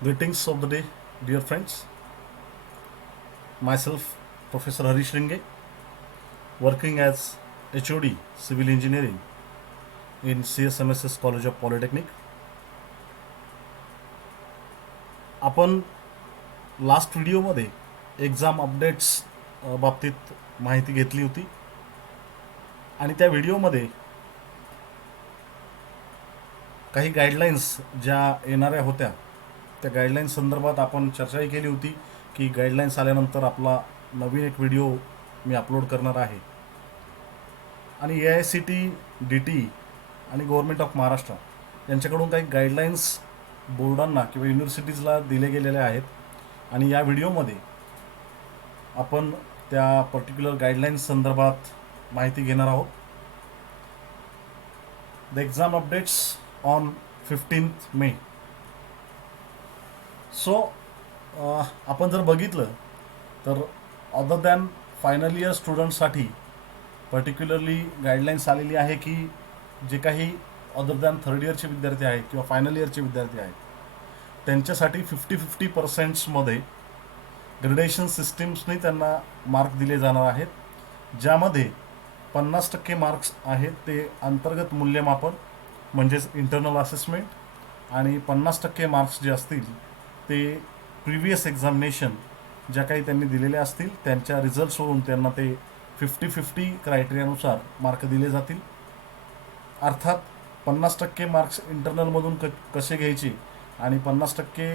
Greetings of the day, dear friends. Myself, Professor Harish Ringe, working as HOD Civil Engineering in CSMSS College of Polytechnic. आपण last व्हिडिओमध्ये exam updates बाबतीत माहिती घेतली होती आणि त्या व्हिडिओमध्ये काही गाईडलाईन्स ज्या येणाऱ्या होत्या त्या गाईडलाईन्स संदर्भात आपण चर्चाही केली होती की गाईडलाईन्स आल्यानंतर आपला नवीन एक व्हिडिओ मी अपलोड करणार आहे आणि AICTE DT आणि गव्हर्नमेंट ऑफ महाराष्ट्र यांच्याकडून काही गाईडलाईन्स बोर्डांना किंवा युनिव्हर्सिटीजला दिले गेलेले आहेत आणि या व्हिडिओमध्ये आपण त्या पर्टिक्युलर गाईडलाईन्स संदर्भात माहिती घेणार आहोत. The exam updates on 15th May. So आपण जर बघितलं तर अदर दॅन फायनल इयर स्टुडंट्ससाठी पर्टिक्युलरली गाईडलाईन्स आलेली आहे की जे काही अदर दॅन थर्ड इयरचे विद्यार्थी आहेत किंवा फायनल इयरचे विद्यार्थी आहेत त्यांच्यासाठी 50-50% ग्रेडेशन सिस्टीम्सने त्यांना मार्क दिले जाणार आहेत, ज्यामध्ये 50% मार्क्स आहेत ते अंतर्गत मूल्यमापन म्हणजेच इंटरनल असेसमेंट आणि 50% मार्क्स जे असतील ते प्रिव्हियस एक्झामिनेशन ज्या काही त्यांनी दिलेल्या असतील त्यांच्या रिझल्ट्सवरून त्यांना ते 50-50 क्रायटेरियानुसार मार्क दिले जातील. अर्थात 50% मार्क्स इंटरनलमधून कसे घ्यायचे आणि 50%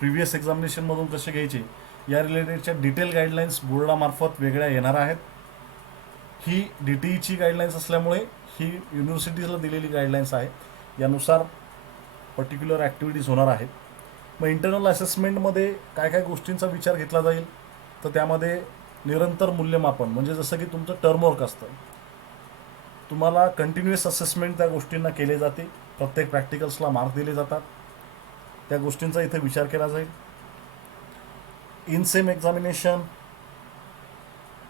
प्रिव्हियस एक्झामिनेशनमधून कसे घ्यायचे या रिलेटेडच्या डिटेल गाईडलाईन्स बोर्डामार्फत वेगळ्या येणार आहेत. ही DTEची गाईडलाईन्स असल्यामुळे ही युनिव्हर्सिटीजला दिलेली गाईडलाईन्स आहे, यानुसार पर्टिक्युलर ॲक्टिव्हिटीज होणार आहेत. मग इंटरनल असेसमेंटमध्ये काय काय गोष्टींचा विचार घेतला जाईल तर त्यामध्ये निरंतर मूल्यमापन म्हणजे जसं की तुमचं टर्मवर्क असतं, तुम्हाला कंटिन्युअस असेसमेंट त्या गोष्टींना केले जाते, प्रत्येक प्रॅक्टिकल्सला मार्क दिले जातात, त्या गोष्टींचा इथे विचार केला जाईल. इन सेम एक्झामिनेशन,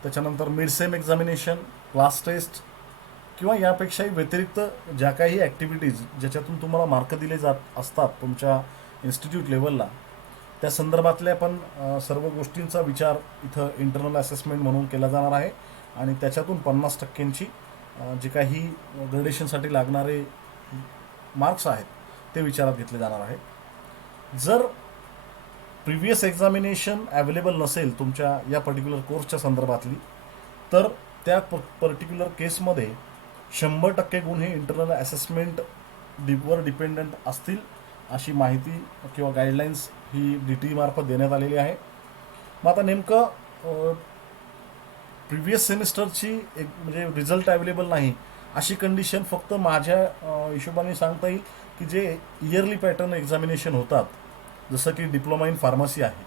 त्याच्यानंतर mid sem examination, class test किंवा यापेक्षाही व्यतिरिक्त ज्या काही ॲक्टिव्हिटीज ज्याच्यातून तुम्हाला मार्क दिले जात असतात तुमच्या इन्स्टिट्यूट लेवलला त्या संदर्भातल्या पण सर्व गोष्टींचा विचार इथं इंटरनल असेसमेंट म्हणून केला जाणार आहे आणि त्याच्यातून 50%ची जे काही ग्रेडेशनसाठी लागणारे मार्क्स आहेत ते विचारात घेतले जाणार आहेत. जर प्रिव्हियस एक्झामिनेशन अवेलेबल नसेल तुमच्या या पर्टिक्युलर कोर्सच्या संदर्भातली तर त्या पर्टिक्युलर केसमध्ये 100% गुण हे इंटरनल असेसमेंट वर डिपेंडंट असतील अशी माहिती किंवा गाईडलाईन्स ही DTE मार्फत देण्यात आलेली आहे. मग आता नेमकं प्रिव्हियस सेमिस्टरची एक म्हणजे रिझल्ट अवेलेबल नाही अशी कंडिशन फक्त माझ्या हिशोबाने सांगता येईल की जे इयरली पॅटर्न एक्झामिनेशन होतात, जसं की डिप्लोमा इन फार्मसी आहे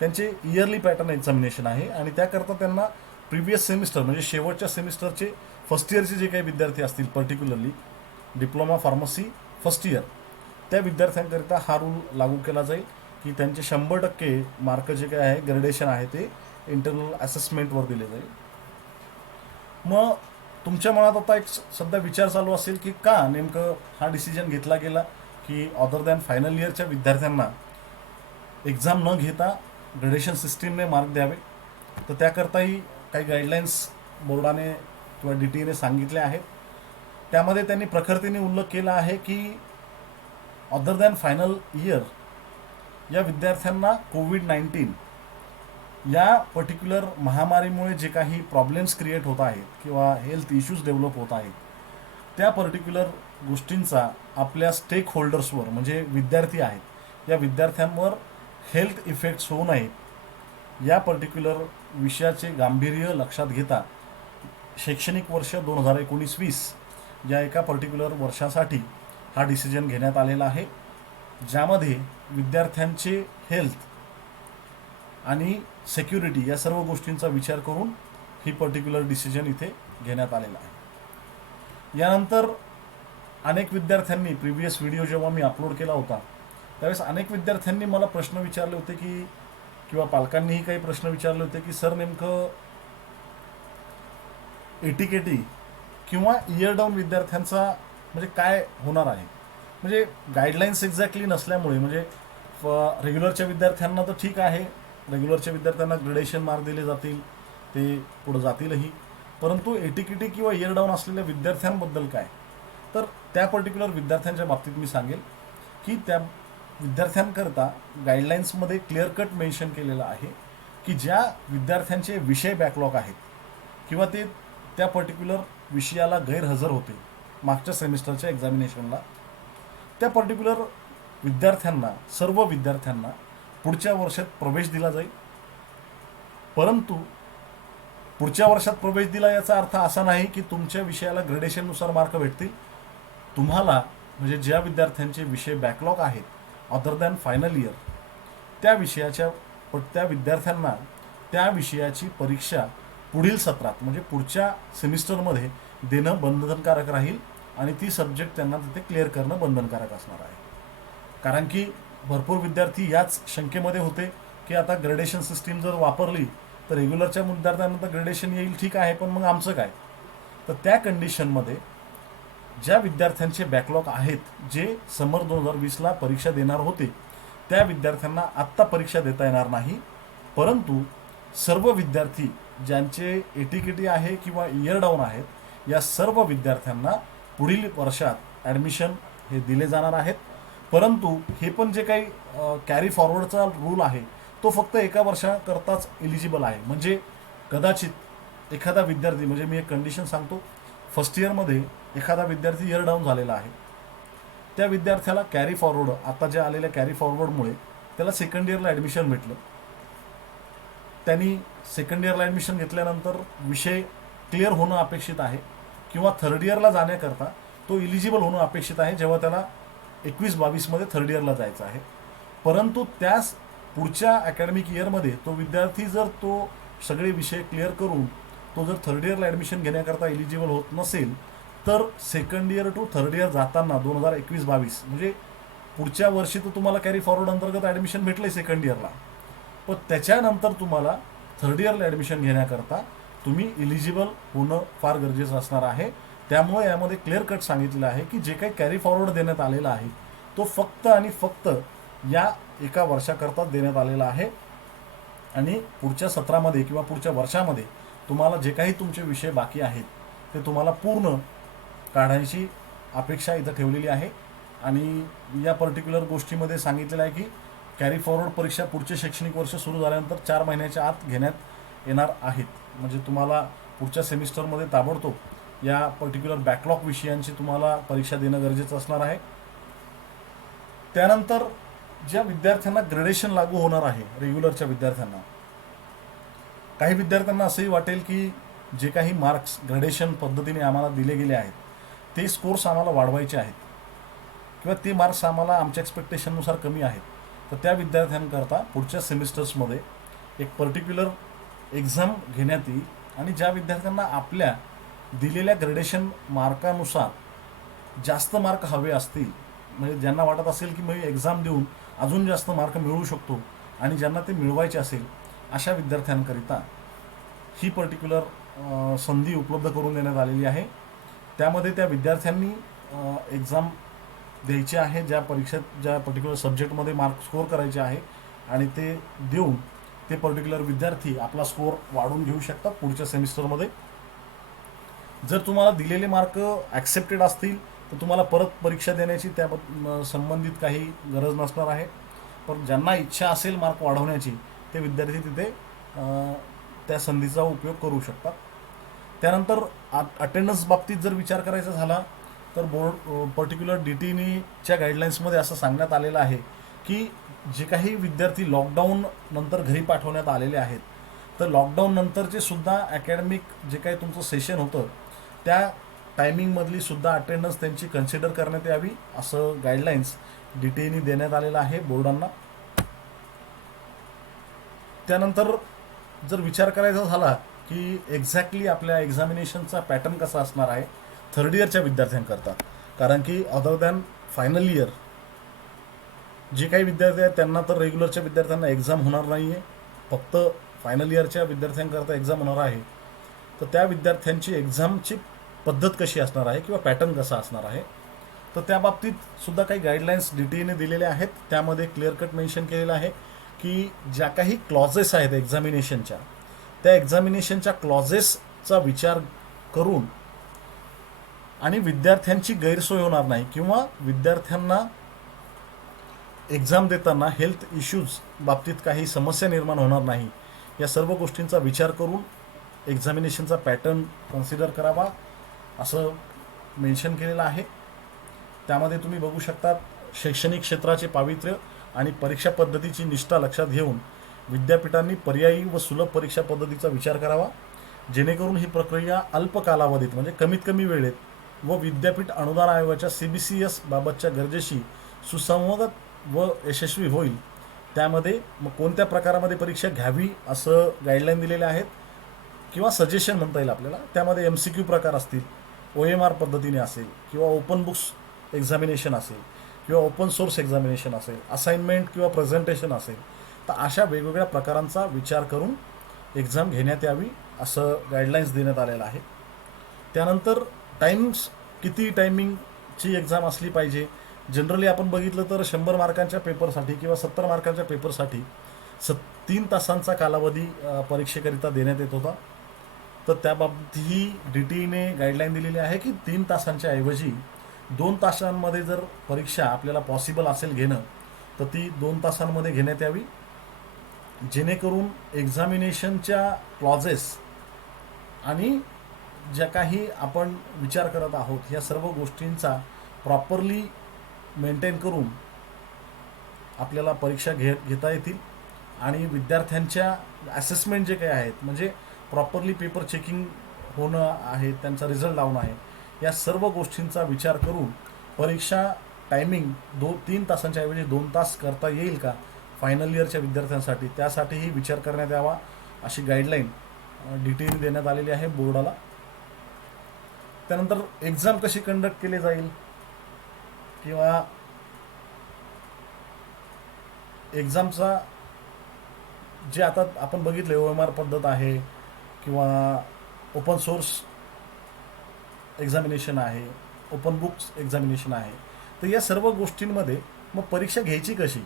त्यांचे इयरली पॅटर्न एक्झामिनेशन आहे आणि त्याकरता त्यांना प्रिव्हियस सेमिस्टर म्हणजे शेवटच्या सेमिस्टरचे फर्स्ट इयरचे जे काही विद्यार्थी असतील particularly diploma pharmacy first year त्या विद्यार्थ्यांकरिता हा रूल लागू केला जाईल की त्यांचे 100% मार्क जे काय आहे ग्रेडेशन आहे ते इंटरनल असेसमेंटवर दिले जाईल. मग तुमच्या मनात आता एक सध्या विचार चालू असेल की का नेमकं हा डिसिजन घेतला गेला की अदर दॅन फायनल इयरच्या विद्यार्थ्यांना एक्झाम न घेता ग्रेडेशन सिस्टीमने मार्क द्यावे. तर त्याकरताही काही गाईडलाईन्स बोर्डाने किंवा DTEने सांगितले आहेत. त्यामध्ये त्यांनी प्रखरतेने उल्लेख केला आहे की अदर दॅन फायनल इयर या विद्यार्थ्यांना COVID-19 या पर्टिक्युलर महामारीमुळे जे काही प्रॉब्लेम्स क्रिएट होत आहेत किंवा हेल्थ इश्यूज डेव्हलप होत आहेत त्या पर्टिक्युलर गोष्टींचा आपल्या स्टेक होल्डर्सवर म्हणजे विद्यार्थी आहेत या विद्यार्थ्यांवर हेल्थ इफेक्ट्स होऊ नयेत या पर्टिक्युलर विषयाचे गांभीर्य लक्षात घेता शैक्षणिक वर्ष 2019-20 या एका पर्टिक्युलर वर्षासाठी हा डिसिजन घेण्यात आलेला आहे, ज्यामध्ये विद्यार्थ्यांचे हेल्थ आणि सिक्युरिटी या सर्व गोष्टींचा विचार करून ही पर्टिक्युलर डिसिजन इथे घेण्यात आलेला आहे. यानंतर अनेक विद्यार्थ्यांनी प्रिव्हियस व्हिडिओ जेव्हा मी अपलोड केला होता त्यावेळेस अनेक विद्यार्थ्यांनी मला प्रश्न विचारले होते की किंवा पालकांनीही काही प्रश्न विचारले होते की सर नेमकं ATKT किंवा इयर डाऊन विद्यार्थ्यांचा म्हणजे काय होणार आहे. म्हणजे गाईडलाईन्स एक्झॅक्टली नसल्यामुळे म्हणजे रेग्युलरच्या विद्यार्थ्यांना तर ठीक आहे, रेग्युलरच्या विद्यार्थ्यांना ग्रेडेशन मार्क दिले जातील, ते पुढे जातीलही. परंतु एटीकेटी किंवा इयर डाऊन असलेल्या विद्यार्थ्यांबद्दल काय, तर त्या पर्टिक्युलर विद्यार्थ्यांच्या बाबतीत मी सांगेल की त्या विद्यार्थ्यांकरता गाईडलाईन्समध्ये क्लिअर कट मेन्शन केलेलं आहे की ज्या विद्यार्थ्यांचे विषय बॅकलॉग आहेत किंवा ते त्या पर्टिक्युलर विषयाला गैरहजर होते मागच्या सेमिस्टरच्या एक्झामिनेशनला, त्या पर्टिक्युलर विद्यार्थ्यांना, सर्व विद्यार्थ्यांना पुढच्या वर्षात प्रवेश दिला जाईल. परंतु पुढच्या वर्षात प्रवेश दिला याचा अर्थ असा नाही की तुमच्या विषयाला ग्रेडेशननुसार मार्क भेटतील. तुम्हाला म्हणजे ज्या विद्यार्थ्यांचे विषय बॅकलॉग आहेत अदर दॅन फायनल इयर, त्या विद्यार्थ्यांना त्या विषयाची परीक्षा पुढील सत्रात म्हणजे पुढच्या सेमिस्टरमध्ये देणं बंधनकारक राहील आणि ती सब्जेक्ट त्यांना तिथे क्लिअर करणं बंधनकारक असणार आहे. कारण की भरपूर विद्यार्थी याच शंकेमध्ये होते की आता ग्रेडेशन सिस्टीम जर वापरली तर रेग्युलरच्या विद्यार्थ्यांना तर ग्रेडेशन येईल, ठीक आहे, पण मग आमचं काय. तर त्या कंडिशनमध्ये ज्या विद्यार्थ्यांचे बॅकलॉग आहेत, जे समर 2020ला परीक्षा देणार होते, त्या विद्यार्थ्यांना आत्ता परीक्षा देता येणार नाही. परंतु सर्व विद्यार्थी ज्यांचे एटीकेटी आहे किंवा इयर डाऊन आहेत, या सर्व विद्यार्थ्यांना पुढील वर्षात ॲडमिशन हे दिले जाणार आहेत. परंतु हे पण जे काही कॅरी फॉरवर्डचा रूल आहे तो फक्त एका वर्षाकरताच एलिजिबल आहे. म्हणजे कदाचित एखादा विद्यार्थी, म्हणजे मी एक कंडिशन सांगतो, फर्स्ट इयरमध्ये एखादा विद्यार्थी इयर डाऊन झालेला आहे, त्या विद्यार्थ्याला कॅरी फॉरवर्ड, आता ज्या आलेल्या कॅरी फॉरवर्डमुळे त्याला सेकंड इयरला ॲडमिशन भेटलं. त्यांनी सेकंड इयरला ॲडमिशन घेतल्यानंतर विषय क्लिअर होणं अपेक्षित आहे किंवा थर्ड इयरला जाण्याकरता तो इलिजिबल होणं अपेक्षित आहे जेव्हा त्याला 21-22मध्ये थर्ड इयरला जायचं आहे. परंतु त्याच पुढच्या अकॅडमिक इयरमध्ये तो विद्यार्थी जर तो सगळे विषय क्लिअर करून तो जर थर्ड इयरला ॲडमिशन घेण्याकरता एलिजिबल होत नसेल तर second year to third year जाताना 2021-22 म्हणजे पुढच्या वर्षी तर तुम्हाला कॅरी फॉरवर्ड अंतर्गत ॲडमिशन भेटलं सेकंड इयरला, पण त्याच्यानंतर तुम्हाला थर्ड इयरला ॲडमिशन घेण्याकरता तुम्ही इलिजिबल होणं फार गरजेचं असणार आहे. त्यामुळे यामध्ये क्लिअर कट सांगितलेलं आहे की जे काही कॅरी फॉरवर्ड देण्यात आलेला आहे तो फक्त आणि फक्त या एका वर्षाकरता देण्यात आलेला आहे आणि पुढच्या सत्रामध्ये किंवा पुढच्या वर्षामध्ये तुम्हाला जे काही तुमचे विषय बाकी आहेत ते तुम्हाला पूर्ण काढायची अपेक्षा इथं ठेवलेली आहे. आणि या पर्टिक्युलर गोष्टीमध्ये सांगितलेलं आहे की कॅरी फॉरवर्ड परीक्षा पुढचे शैक्षणिक वर्ष सुरू झाल्यानंतर 4 महिन्याच्या आत घेण्यात येणार आहेत. म्हणजे तुम्हाला पुढच्या सेमिस्टरमध्ये ताबडतोब या पर्टिक्युलर बॅकलॉग विषयांची तुम्हाला परीक्षा देणं गरजेचं असणार आहे. त्यानंतर ज्या विद्यार्थ्यांना ग्रेडेशन लागू होणार आहे, रेग्युलरच्या विद्यार्थ्यांना, काही विद्यार्थ्यांना असंही वाटेल की जे काही मार्क्स ग्रेडेशन पद्धतीने आम्हाला दिले गेले आहेत ते स्कोर्स आम्हाला वाढवायचे आहेत किंवा ते मार्क्स आम्हाला आमच्या एक्सपेक्टेशननुसार कमी आहेत, तर त्या विद्यार्थ्यांकरता पुढच्या सेमिस्टर्समध्ये एक पर्टिक्युलर एक्झाम घेण्यात येईल आणि ज्या विद्यार्थ्यांना आपल्या दिलेल्या ग्रेडेशन मार्कानुसार जास्त मार्क हवे असतील, म्हणजे ज्यांना वाटत असेल की मी एक्झाम देऊन अजून जास्त मार्क मिळवू शकतो आणि ज्यांना ते मिळवायचे असेल अशा विद्यार्थ्यांकरिता ही पर्टिक्युलर संधी उपलब्ध करून देण्यात आलेली आहे. त्यामध्ये त्या विद्यार्थ्यांनी एक्झाम द्यायची आहे, ज्या परीक्षेत ज्या पर्टिक्युलर सब्जेक्टमध्ये मार्क स्कोअर करायचे आहे आणि ते देऊन ते पर्टिक्युलर विद्यार्थी आपला स्कोअर वाढवून घेऊ शकतात पुढच्या सेमिस्टरमध्ये. जर तुम्हाला दिलेले मार्क ॲक्सेप्टेड असतील तर तुम्हाला परत परीक्षा देण्याची त्या संबंधित काही गरज नसणार आहे. पण ज्यांना इच्छा असेल मार्क वाढवण्याची ते विद्यार्थी तिथे त्या संधीचा उपयोग करू शकतात. त्यानंतर अटेंडन्स बाबतीत जर विचार करायचा झाला तर बोर्ड पर्टिक्युलर DTEच्या गाईडलाईन्समध्ये असं सांगण्यात आलेलं आहे की जे काही विद्यार्थी लॉकडाऊन नंतर घरी पाठवण्यात आलेले आहेत तर लॉकडाऊन नंतरचे सुद्धा अकॅडमिक जे काही तुमचं सेशन होतं त्या टायमिंगमधली सुद्धा अटेंडन्स त्यांची कन्सिडर करण्यात यावी असं गाईडलाईन्स DTEने देण्यात आलेलं आहे बोर्डांना. त्यानंतर जर विचार करायचा झाला की एक्झॅक्टली आपल्या एक्झामिनेशनचा पॅटर्न कसा असणार आहे थर्ड इयरच्या विद्यार्थ्यांकरता, कारण की अदर दॅन फायनल इयर जे काही विद्यार्थी आहेत त्यांना तर रेग्युलरच्या विद्यार्थ्यांना एक्झाम होणार नाही आहे, फक्त फायनल इयरच्या विद्यार्थ्यांकरता एक्झाम होणार आहे. तर त्या विद्यार्थ्यांची एक्झामची पद्धत कशी असणार आहे किंवा पॅटर्न कसा असणार आहे तर त्या बाबतीत सुद्धा काही गाईडलाईन्स DTEने दिलेल्या आहेत. त्यामध्ये क्लिअर कट मेन्शन केलेलं आहे की ज्या काही क्लॉजेस आहेत एक्झामिनेशनच्या, त्या एक्झामिनेशनच्या क्लॉजेसचा विचार करून आणि विद्यार्थ्यांची गैरसोय होणार नाही किंवा विद्यार्थ्यांना एक्झाम देताना हेल्थ इश्यूज बाबतीत काही समस्या निर्माण होणार नाही, या सर्व गोष्टींचा विचार करून एक्झामिनेशनचा पॅटर्न कन्सिडर करावा असं मेन्शन केलेलं आहे. त्यामध्ये तुम्ही बघू शकता, शैक्षणिक क्षेत्राचे पावित्र्य आणि परीक्षा पद्धतीची निष्ठा लक्षात घेऊन विद्यापीठांनी पर्यायी व सुलभ परीक्षा पद्धतीचा विचार करावा, जेणेकरून ही प्रक्रिया अल्प कालावधीत म्हणजे कमीत कमी वेळेत व विद्यापीठ अनुदान आयोगाच्या CBCS बाबतच्या गरजेशी सुसंगत व यशस्वी होईल. त्यामध्ये मग कोणत्या प्रकारामध्ये परीक्षा घ्यावी असं गाईडलाईन दिलेले आहेत किंवा सजेशन म्हणता येईल आपल्याला. त्यामध्ये MCQ प्रकार असतील, OMR पद्धतीने असेल किंवा ओपन बुक्स एक्झामिनेशन असेल किंवा ओपन सोर्स एक्झामिनेशन असेल, असाइनमेंट किंवा प्रेझेंटेशन असेल, तर अशा वेगवेगळ्या प्रकारांचा विचार करून एक्झाम घेण्यात यावी असं गाईडलाईन्स देण्यात आलेलं आहे. त्यानंतर किती टायमिंगची एक्झाम असली पाहिजे. जनरली आपण बघितलं तर 100 मार्कांच्या पेपरसाठी किंवा 70 मार्कांच्या पेपरसाठी 3 तासांचा कालावधी परीक्षेकरिता देण्यात येत होता. तर त्याबाबत ही DTEने गाईडलाईन दिलेली आहे की 3 तासांच्या ऐवजी 2 तासांमध्ये जर परीक्षा आपल्याला पॉसिबल असेल घेणं, तर ती 2 तासांमध्ये घेण्यात यावी, जेणेकरून एक्झामिनेशनच्या क्लॉजेस आणि ज्या काही आपण विचार करत आहोत या सर्व गोष्टींचा प्रॉपरली मेंटेन करून आपल्याला परीक्षा घेता येतील आणि विद्यार्थ्यांच्या असेसमेंट जे काही आहेत म्हणजे प्रॉपरली पेपर चेकिंग होणं आहे, त्यांचा रिझल्ट लावणं आहे, या सर्व गोष्टींचा विचार करून परीक्षा टायमिंग 3 तासांच्या ऐवजी 2 तास करता येईल का फायनल इयरच्या विद्यार्थ्यांसाठी, त्यासाठीही विचार करण्यात यावा अशी गाईडलाईन DTEने देण्यात आलेली आहे बोर्डाला. त्यानंतर एक्झाम कशी कंडक्ट केली जाईल किंवा एक्झामचा जे आता आपण बघितले OMR पद्धत आहे किंवा ओपन सोर्स एक्झामिनेशन आहे, ओपन बुक्स एक्झामिनेशन आहे, तर या सर्व गोष्टींमध्ये मग परीक्षा घ्यायची कशी,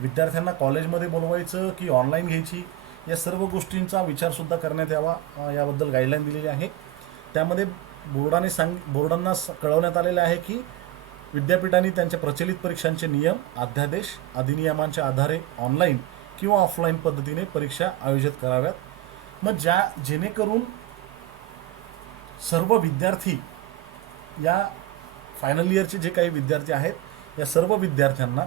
विद्यार्थ्यांना कॉलेजमध्ये बोलवायचं की ऑनलाईन घ्यायची, या सर्व गोष्टींचा विचारसुद्धा करण्यात यावा, याबद्दल गाईडलाईन दिलेली आहे. त्यामध्ये बोर्डांना कळवण्यात आलेलं आहे की विद्यापीठांनी त्यांच्या प्रचलित परीक्षांचे नियम, अध्यादेश, अधिनियमांच्या आधारे ऑनलाईन किंवा ऑफलाईन पद्धतीने परीक्षा आयोजित कराव्यात. मग जेणेकरून सर्व विद्यार्थी, या फायनल इयरचे जे काही विद्यार्थी आहेत या सर्व विद्यार्थ्यांना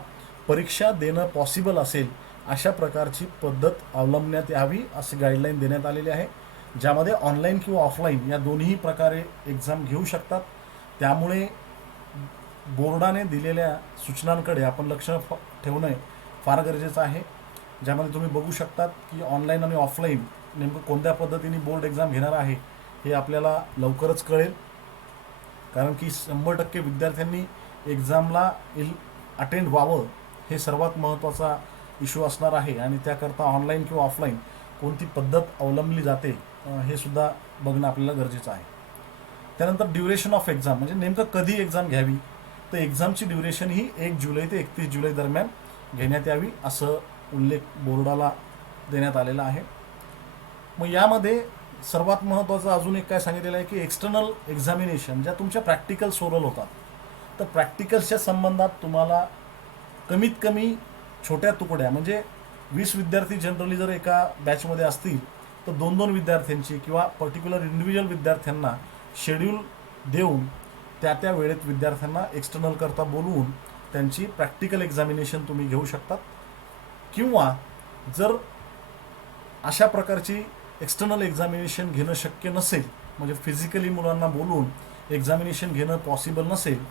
परीक्षा देणं पॉसिबल असेल अशा प्रकारची पद्धत अवलंबण्यात यावी अशी गाईडलाईन देण्यात आलेली आहे, ज्यामध्ये ऑनलाईन किंवा ऑफलाईन या दोन्ही प्रकारे एक्झाम घेऊ शकतात. त्यामुळे बोर्डाने दिलेल्या सूचनांकडे आपण लक्ष ठेवणं फार गरजेचं आहे. ज्यामध्ये तुम्ही बघू शकतात की ऑनलाईन आणि ऑफलाईन नेमकं कोणत्या पद्धतीने बोर्ड एक्झाम घेणार आहे हे आपल्याला लवकरच कळेल, कारण की 100% विद्यार्थ्यांनी एक्झामला अटेंड व्हावं हे सर्वात महत्त्वाचा इश्यू असणार आहे आणि त्याकरता ऑनलाईन किंवा ऑफलाईन कोणती पद्धत अवलंबली जाते हे सुद्धा बघणं आपल्याला गरजेचं आहे. त्यानंतर ड्युरेशन ऑफ एक्झाम म्हणजे नेमकं कधी एक्झाम घ्यावी, तर एक्झामची ड्युरेशन ही 1 जुलै ते 31 जुलै दरम्यान घेण्यात यावी असं उल्लेख बोर्डाला देण्यात आलेला आहे. मग यामध्ये सर्वात महत्त्वाचं अजून एक काय सांगितलेलं आहे की एक्सटर्नल एक्झामिनेशन ज्या तुमच्या प्रॅक्टिकल्स ओरल होतात, तर प्रॅक्टिकल्सच्या संबंधात तुम्हाला कमीत कमी छोट्या तुकड्या म्हणजे 20 विद्यार्थी जनरली जर एका बॅचमध्ये असतील तर 2-2 विद्यार्थ्यांची किंवा पर्टिक्युलर इंडिव्हिज्युअल विद्यार्थ्यांना शेड्यूल देऊन त्या वेळेत विद्यार्थ्यांना एक्सटर्नल करता बोलवून त्यांची प्रॅक्टिकल एक्झामिनेशन तुम्ही घेऊ शकतात. किंवा जर अशा प्रकारची एक्सटर्नल एक्झामिनेशन घेणं शक्य नसेल, म्हणजे फिजिकली मुलांना बोलवून एक्झामिनेशन घेणं पॉसिबल नसेल,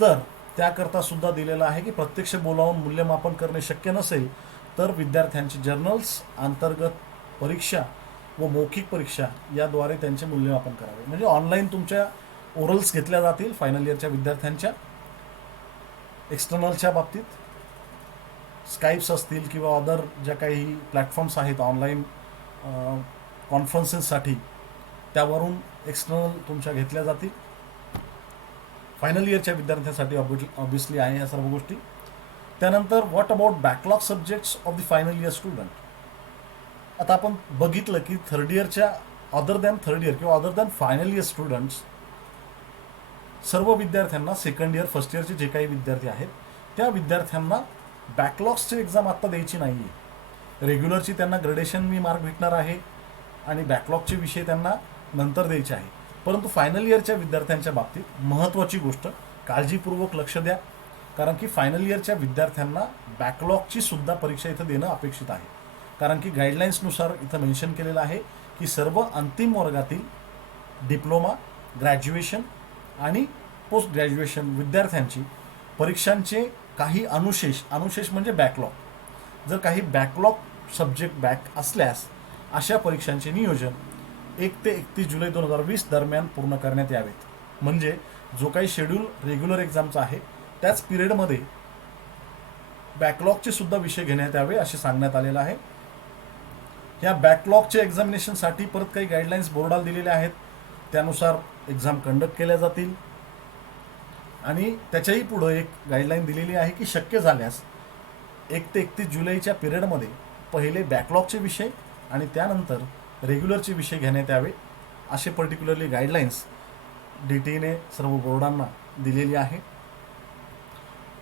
तर त्याकरता सुद्धा दिलेलं आहे की प्रत्यक्ष बोलावून मूल्यमापन करणे शक्य नसेल तर विद्यार्थ्यांची जर्नल्स, अंतर्गत परीक्षा व मौखिक परीक्षा याद्वारे त्यांचे मूल्यमापन करावे. म्हणजे ऑनलाईन तुमच्या ओरल्स घेतल्या जातील फायनल इयरच्या विद्यार्थ्यांच्या. एक्सटर्नलच्या बाबतीत स्काईप्स असतील किंवा अदर ज्या काही प्लॅटफॉर्म्स आहेत ऑनलाईन कॉन्फरन्सेससाठी, त्यावरून एक्सटर्नल तुमच्या घेतल्या जातील. फायनल इयरच्या विद्यार्थ्यांसाठी ऑब्विसली आहे ह्या सर्व गोष्टी. त्यानंतर what about backlog subjects of the final year student. आता आपण बघितलं की थर्ड इयरच्या अदर दॅन थर्ड इयर किंवा other than final year students सर्व विद्यार्थ्यांना सेकंड इयर फर्स्ट इयरचे जे काही विद्यार्थी आहेत त्या विद्यार्थ्यांना बॅकलॉग्सची एक्झाम आत्ता द्यायची नाही आहे. रेग्युलरची त्यांना ग्रेडेशन मार्क भेटणार आहे आणि बॅकलॉगचे विषय त्यांना नंतर द्यायचे आहे. परंतु फायनल इयरच्या विद्यार्थ्यांच्या बाबतीत महत्त्वाची गोष्ट, काळजीपूर्वक लक्ष द्या, कारण की फायनल इयरच्या विद्यार्थ्यांना बॅकलॉगची सुद्धा परीक्षा इथं देणं अपेक्षित आहे. कारण की गाईडलाईन्सनुसार इथं मेन्शन केलेलं आहे की सर्व अंतिम वर्गातील डिप्लोमा, ग्रॅज्युएशन आणि पोस्ट ग्रॅज्युएशन विद्यार्थ्यांची परीक्षांचे काही अनुशेष म्हणजे बॅकलॉग, जर काही बॅकलॉग सब्जेक्ट बॅक असल्यास अशा परीक्षांचे नियोजन 1 ते 31 जुलै 2020 दरम्यान पूर्ण करण्यात यावेत. म्हणजे जो काही शेड्यूल रेग्युलर एक्झामचा आहे त्याच पिरियडमध्ये बॅकलॉगचे सुद्धा विषय घेण्यात यावे असे सांगण्यात आलेलं आहे. या बॅकलॉगच्या एक्झामिनेशनसाठी परत काही गाईडलाईन्स बोर्डाला दिलेल्या आहेत, त्यानुसार एक्झाम कंडक्ट केल्या जातील. आणि त्याच्याही पुढं एक गाईडलाईन दिलेली आहे की शक्य झाल्यास 1 ते 31 जुलैच्या पिरियडमध्ये पहिले बॅकलॉगचे विषय आणि त्यानंतर रेग्युलरचे विषय घेण्यात यावे असे पर्टिक्युलरली गाईडलाईन्स DTEने सर्व बोर्डांना दिलेली आहे.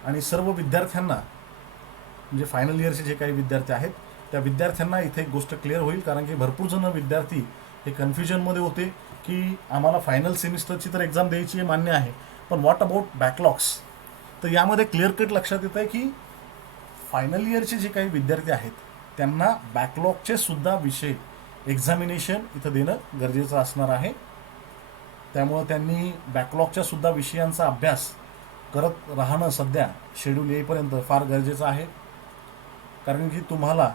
आणि सर्व विद्यार्थ्यांना म्हणजे फायनल इयरचे जे काही विद्यार्थी आहेत त्या विद्यार्थ्यांना इथे एक गोष्ट क्लिअर होईल, कारण की भरपूर जण विद्यार्थी हे कन्फ्युजनमध्ये होते की आम्हाला फायनल सेमिस्टरची तर एक्झाम द्यायची आहे, मान्य आहे, पण व्हॉट अबाउट बॅकलॉग्स. तर यामध्ये क्लिअर कट लक्षात येतं आहे की फायनल इयरचे जे काही विद्यार्थी आहेत त्यांना बॅकलॉगचे सुद्धा विषय एक्झामिनेशन इथं देणं गरजेचं असणार आहे. त्यामुळं त्यांनी बॅकलॉगच्या सुद्धा विषयांचा अभ्यास करत राहणं सध्या शेड्यूल येईपर्यंत फार गरजेचं आहे. कारण की तुम्हाला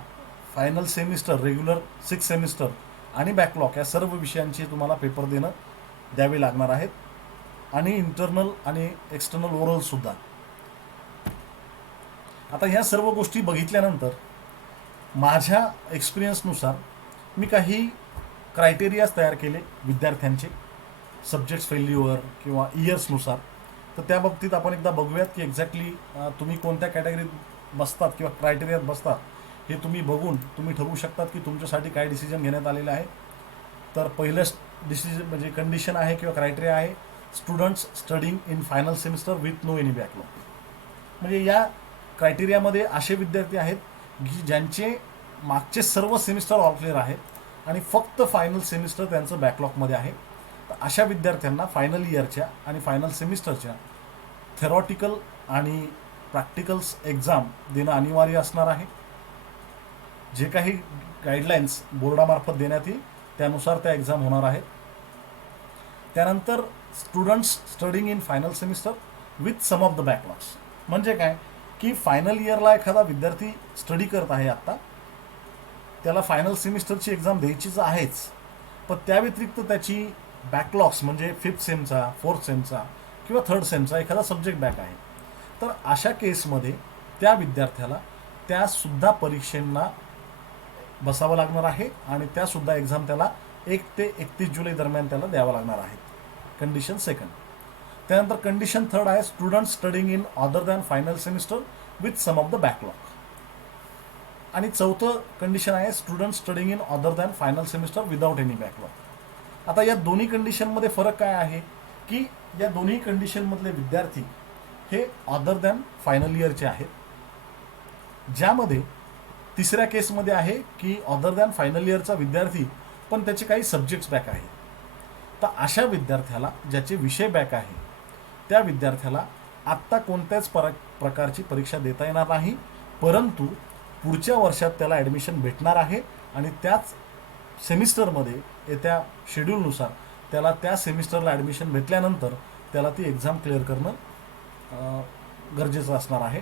फायनल सेमिस्टर, रेग्युलर 6 सेमिस्टर आणि बॅकलॉग या सर्व विषयांचे तुम्हाला पेपर द्यावे लागणार आहेत आणि इंटरनल आणि एक्सटर्नल ओरलसुद्धा. आता ह्या सर्व गोष्टी बघितल्यानंतर माझ्या एक्सपिरियन्सनुसार मी काही क्रायटेरियाज तयार केले विद्यार्थ्यांचे सब्जेक्ट्स फेल्युअर किंवा इयर्सनुसार. तर त्या बाबतीत आपण एकदा बघूयात की एक्झॅक्टली तुम्ही कोणत्या कॅटेगरीत बसतात किंवा क्रायटेरियात बसतात हे तुम्ही बघून तुम्ही ठरवू शकतात की तुमच्यासाठी काय डिसिजन घेण्यात आलेलं आहे. तर पहिलं डिसिजन म्हणजे कंडिशन आहे किंवा क्रायटेरिया आहे students studying in final semester with no any backlog. म्हणजे या क्रायटेरियामध्ये असे विद्यार्थी आहेत की ज्यांचे मागचे सर्व सेमिस्टर ऑल क्लिअर आहेत आणि फक्त फायनल सेमिस्टर त्यांचं बॅकलॉगमध्ये आहे. तर अशा विद्यार्थ्यांना फायनल इयरच्या आणि फायनल सेमिस्टरच्या थेरॉटिकल आणि प्रॅक्टिकल्स एक्झाम देणं अनिवार्य असणार आहे. जे काही गाईडलाईन्स बोर्डामार्फत देण्यात येईल त्यानुसार त्या एक्झाम होणार आहेत. त्यानंतर students studying in final semester with some of the backlogs. म्हणजे काय की फायनल इयरला एखादा विद्यार्थी स्टडी करत आहे आत्ता, त्याला फायनल सेमिस्टरची एक्झाम द्यायचीच आहेच, पण त्या व्यतिरिक्त त्याची बॅकलॉग्स म्हणजे 5th सेमचा, 4th सेमचा किंवा 3rd सेमचा एखादा सब्जेक्ट बॅक आहे. तर अशा केसमध्ये त्या विद्यार्थ्याला त्यासुद्धा परीक्षांना बसावं लागणार आहे आणि त्यासुद्धा एक्झाम त्याला 1 ते 31 जुलै दरम्यान त्याला द्यावं लागणार आहे. Condition second. त्यानंतर कंडिशन थर्ड आहे student studying in other than final semester with some of the backlog. आणि चौथं कंडिशन आहे student studying in other than final semester without any backlog. आता या दोन्ही कंडिशनमध्ये फरक काय आहे की या दोन्ही कंडिशनमधले विद्यार्थी हे अदर दॅन फायनल इयरचे आहेत, ज्यामध्ये तिसऱ्या केसमध्ये आहे की अदर दॅन फायनल इयरचा विद्यार्थी पण त्याचे काही सब्जेक्ट्स बॅक आहेत. तर अशा विद्यार्थ्याला ज्याचे विषय बॅक आहे त्या विद्यार्थ्याला आत्ता कोणत्याच प्रकारची परीक्षा देता येणार नाही, परंतु पुढच्या वर्षात त्याला ॲडमिशन भेटणार आहे आणि त्याच सेमिस्टरमध्ये येत्या शेड्यूलनुसार त्याला त्या सेमिस्टरला ॲडमिशन भेटल्यानंतर त्याला ती एक्झाम क्लिअर करणं गरजेचं असणार आहे.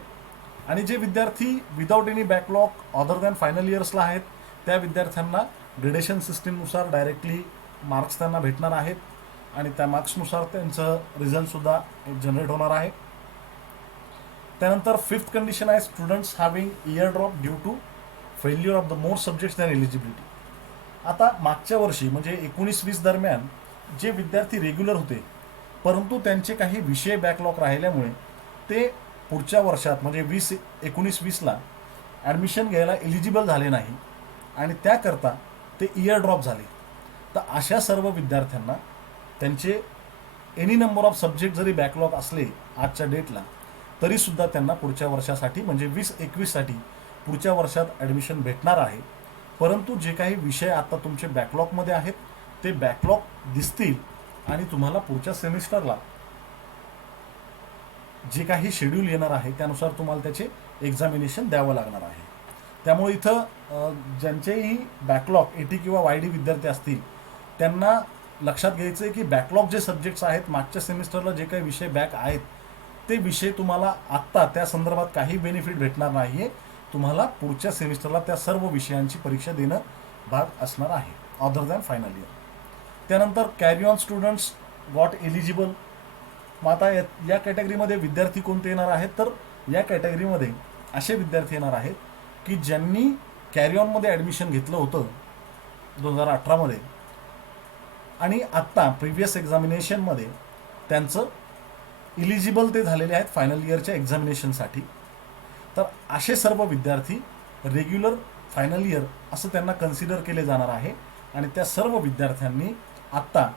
आणि जे विद्यार्थी without any backlog other than final इयर्सला आहेत त्या विद्यार्थ्यांना ग्रेडेशन सिस्टीमनुसार डायरेक्टली मार्क्स त्यांना भेटणार आहेत आणि त्या मार्क्सनुसार त्यांचं रिझल्टसुद्धा जनरेट होणार आहे. त्यानंतर 5th कंडिशन आहे students having year drop due to failure of the more subjects than eligibility. आता मागच्या वर्षी म्हणजे 19-20 दरम्यान जे विद्यार्थी रेग्युलर होते परंतु त्यांचे काही विषय बॅकलॉग राहिल्यामुळे ते पुढच्या वर्षात म्हणजे 19-20ला ॲडमिशन घ्यायला एलिजिबल झाले नाही आणि त्याकरता ते इयर ड्रॉप झाले. तर अशा सर्व विद्यार्थ्यांना त्यांचे एनी नंबर ऑफ सब्जेक्ट जरी बॅकलॉग असले आजच्या डेटला तरीसुद्धा त्यांना पुढच्या वर्षासाठी म्हणजे 20-21साठी पुढच्या वर्षात ॲडमिशन भेटणार आहे. परंतु जे काही विषय आता तुमचे बॅकलॉगमध्ये आहेत ते बॅकलॉग दिसतील आणि तुम्हाला पुढच्या सेमिस्टरला जे काही शेड्यूल येणार आहे त्यानुसार तुम्हाला त्याचे एक्झामिनेशन द्यावं लागणार आहे. त्यामुळे इथं ज्यांचेही बॅकलॉग 80 किंवा YD विद्यार्थी असतील त्यांना लक्षात घ्यायचं आहे की बॅकलॉग जे सब्जेक्ट्स आहेत मागच्या सेमिस्टरला जे काही विषय बॅक आहेत ते विषय तुम्हाला आत्ता त्या संदर्भात काही बेनिफिट भेटणार नाही आहे. तुम्हाला पुढच्या सेमिस्टरला त्या सर्व विषयांची परीक्षा देणं भाग असणार आहे अदर दॅन फायनल इयर. त्यानंतर carry on students got eligible. मग आता या कॅटेगरीमध्ये विद्यार्थी कोणते येणार आहेत तर या कॅटेगरीमध्ये असे विद्यार्थी येणार आहेत की ज्यांनी कॅरी ऑनमध्ये ॲडमिशन घेतलं होतं 2018मध्ये आणि आत्ता प्रिव्हियस एक्झामिनेशनमध्ये त्यांचं इलिजिबल ते झालेले आहेत फायनल इयरच्या एक्झामिनेशनसाठी. तर असे सर्व विद्यार्थी रेग्युलर फायनल इयर असं त्यांना कन्सिडर केले जाणार आहे आणि त्या सर्व विद्यार्थ्यांनी आत्ता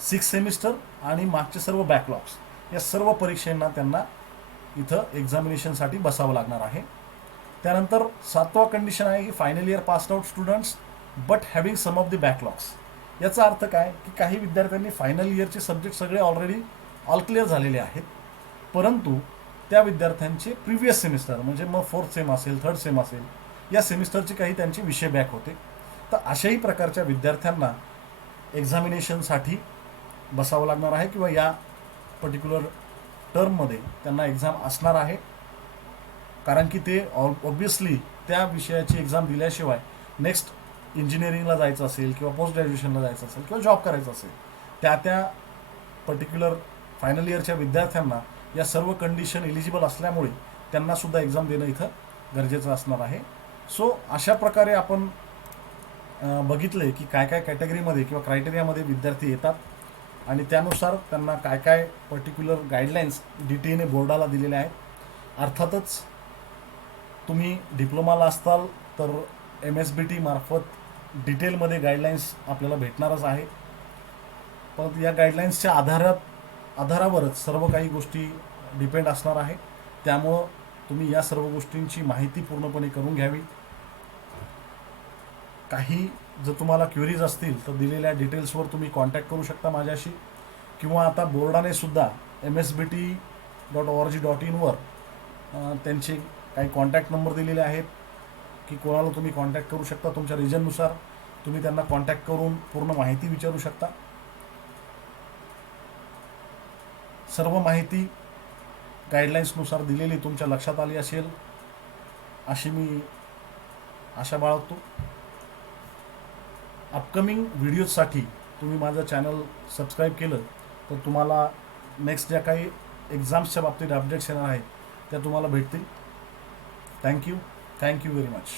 6 सेमिस्टर आणि मागचे सर्व बॅकलॉग्स या सर्व परीक्षांना त्यांना इथं एक्झामिनेशनसाठी बसावं लागणार आहे. त्यानंतर 7वा कंडिशन आहे की final year passed out students but having some of the backlogs. याचा अर्थ काय की काही विद्यार्थ्यांनी फायनल इयरचे सब्जेक्ट सगळे ऑलरेडी ऑल क्लिअर झालेले आहेत परंतु त्या विद्यार्थ्यांचे प्रिव्हियस सेमिस्टर म्हणजे मग 4th सेम असेल 3rd सेम असेल या सेमिस्टरचे काही त्यांचे विषय बॅक होते. तर अशाही प्रकारच्या विद्यार्थ्यांना एक्झामिनेशनसाठी बसावं लागणार आहे किंवा या पर्टिक्युलर टर्ममध्ये त्यांना एक्झाम असणार आहे. कारण की ते ऑब्वियसली त्या विषयाची एक्झाम दिल्याशिवाय नेक्स्ट इंजिनिअरिंगला जायचं असेल किंवा पोस्ट ग्रॅज्युएशनला जायचं असेल किंवा जॉब करायचं असेल त्या पर्टिक्युलर फायनल इयरच्या विद्यार्थ्यांना या सर्व कंडिशन एलिजिबल असल्यामुळे त्यांनासुद्धा एक्झाम देणं इथं गरजेचं असणार आहे. सो अशा प्रकारे आपण बघितले की काय काय कॅटेगरीमध्ये किंवा क्रायटेरियामध्ये विद्यार्थी येतात आणि त्यानुसार त्यांना काय काय पर्टिक्युलर गाईडलाईन्स DTAने बोर्डाला दिलेल्या आहेत. अर्थातच तुम्ही डिप्लोमाला असताल तर MSBT मार्फत डिटेलमध्ये गाईडलाईन्स आपल्याला भेटणारच आहे. पण या गाईडलाईन्सच्या आधारावरच सर्व काही गोष्टी डिपेंड असणार आहे. त्यामुळं तुम्ही या सर्व गोष्टींची माहिती पूर्णपणे करून घ्यावी. काही जर तुम्हाला क्वेरीज असतील तर दिलेल्या डिटेल्सवर तुम्ही कॉन्टॅक्ट करू शकता माझ्याशी किंवा आता बोर्डाने सुद्धा msbt.org.in वर त्यांचे काही कॉन्टॅक्ट नंबर दिलेले आहेत की कोणाला तुम्ही कॉन्टॅक्ट करू शकता. तुमच्या रिजननुसार तुम्ही त्यांना कॉन्टॅक्ट करून पूर्ण माहिती विचारू शकता. सर्व माहिती गाईडलाईन्सनुसार दिलेली तुमच्या लक्षात आली असेल अशी मी आशा बाळगतो. अपकमिंग व्हिडिओजसाठी तुम्ही माझं चॅनल सबस्क्राईब केलं तर तुम्हाला नेक्स्ट ज्या काही एक्झाम्सच्या बाबतीत अपडेट्स येणार आहेत त्या तुम्हाला भेटतील. Thank you very much.